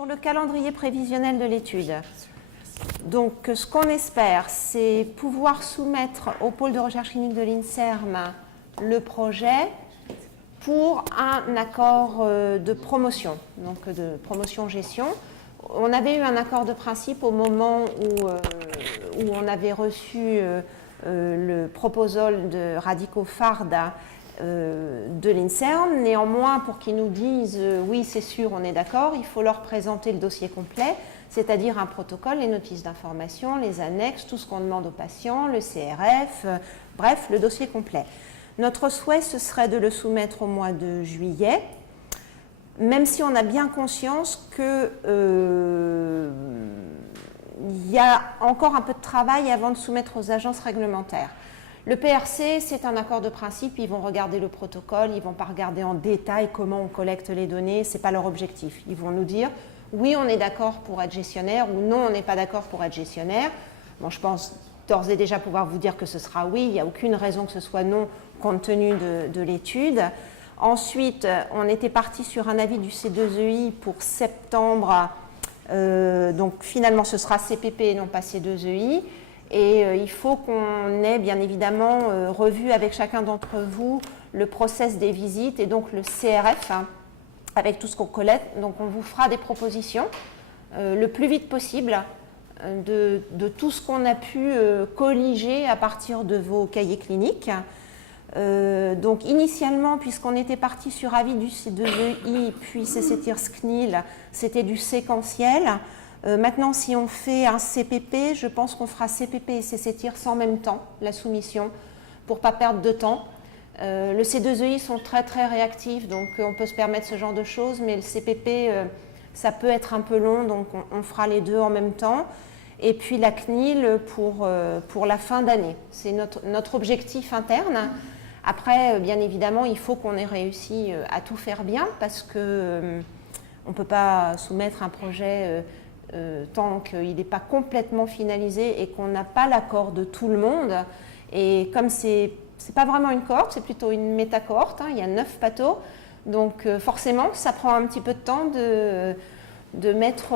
Sur le calendrier prévisionnel de l'étude, donc ce qu'on espère, c'est pouvoir soumettre au pôle de recherche clinique de l'INSERM le projet pour un accord de promotion, donc de promotion-gestion. On avait eu un accord de principe au moment où on avait reçu le proposal de Radico Farda de l'INSERM. Néanmoins, pour qu'ils nous disent oui, c'est sûr, on est d'accord, il faut leur présenter le dossier complet, c'est-à-dire un protocole, les notices d'information, les annexes, tout ce qu'on demande aux patients, le CRF, bref, le dossier complet. Notre souhait, ce serait de le soumettre au mois de juillet, même si on a bien conscience qu'il y a encore un peu de travail avant de soumettre aux agences réglementaires. Le PRC, c'est un accord de principe, ils vont regarder le protocole, ils ne vont pas regarder en détail comment on collecte les données, ce n'est pas leur objectif. Ils vont nous dire, oui, on est d'accord pour être gestionnaire ou non, on n'est pas d'accord pour être gestionnaire. Bon, je pense d'ores et déjà pouvoir vous dire que ce sera oui, il n'y a aucune raison que ce soit non compte tenu de l'étude. Ensuite, on était parti sur un avis du C2EI pour septembre, donc finalement ce sera CPP et non pas C2EI. Et il faut qu'on ait bien évidemment revu avec chacun d'entre vous le process des visites et donc le CRF avec tout ce qu'on collecte. Donc on vous fera des propositions le plus vite possible de tout ce qu'on a pu colliger à partir de vos cahiers cliniques. Donc initialement, puisqu'on était parti sur avis du C2EI puis CCTIRS-CNIL, c'était du séquentiel. Maintenant, si on fait un CPP, je pense qu'on fera CPP et CCTIRS en même temps, la soumission, pour ne pas perdre de temps. Le C2EI sont très très réactifs, donc on peut se permettre ce genre de choses, mais le CPP, ça peut être un peu long, donc on fera les deux en même temps. Et puis la CNIL pour la fin d'année. C'est notre objectif interne. Après, bien évidemment, il faut qu'on ait réussi à tout faire bien, parce qu'on ne peut pas soumettre un projet tant qu'il n'est pas complètement finalisé et qu'on n'a pas l'accord de tout le monde. Et comme c'est pas vraiment une cohorte, c'est plutôt une métacohorte, hein, il y a 9 pathos, donc forcément ça prend un petit peu de temps de mettre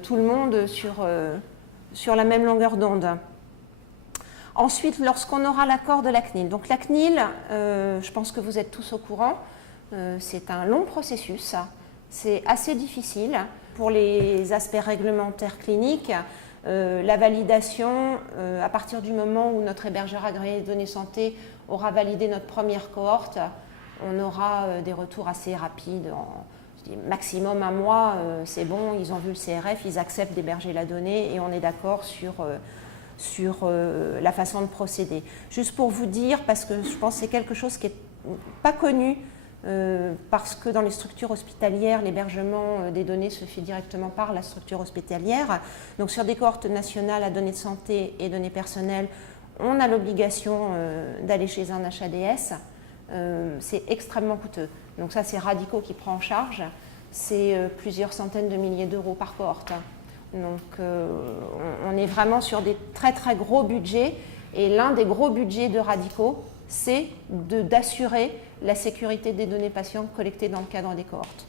tout le monde sur la même longueur d'onde. Ensuite, lorsqu'on aura l'accord de la CNIL, donc la CNIL, je pense que vous êtes tous au courant, c'est un long processus, c'est assez difficile. Pour les aspects réglementaires cliniques, la validation, à partir du moment où notre hébergeur agréé de données santé aura validé notre première cohorte, on aura des retours assez rapides, maximum un mois, c'est bon, ils ont vu le CRF, ils acceptent d'héberger la donnée et on est d'accord sur la façon de procéder. Juste pour vous dire, parce que je pense que c'est quelque chose qui n'est pas connu, parce que dans les structures hospitalières, l'hébergement des données se fait directement par la structure hospitalière. Donc sur des cohortes nationales à données de santé et données personnelles, on a l'obligation d'aller chez un HADS. C'est extrêmement coûteux. Donc ça, c'est Radico qui prend en charge. C'est plusieurs centaines de milliers d'euros par cohorte. Donc on est vraiment sur des très très gros budgets. Et l'un des gros budgets de Radico, c'est d'assurer la sécurité des données patients collectées dans le cadre des cohortes.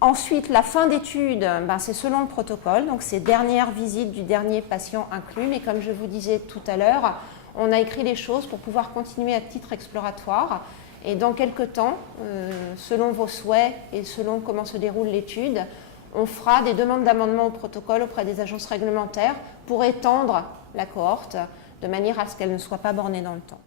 Ensuite, la fin d'étude, c'est selon le protocole, donc c'est dernière visite du dernier patient inclus, mais comme je vous disais tout à l'heure, on a écrit les choses pour pouvoir continuer à titre exploratoire et dans quelques temps, selon vos souhaits et selon comment se déroule l'étude, on fera des demandes d'amendement au protocole auprès des agences réglementaires pour étendre la cohorte de manière à ce qu'elle ne soit pas bornée dans le temps.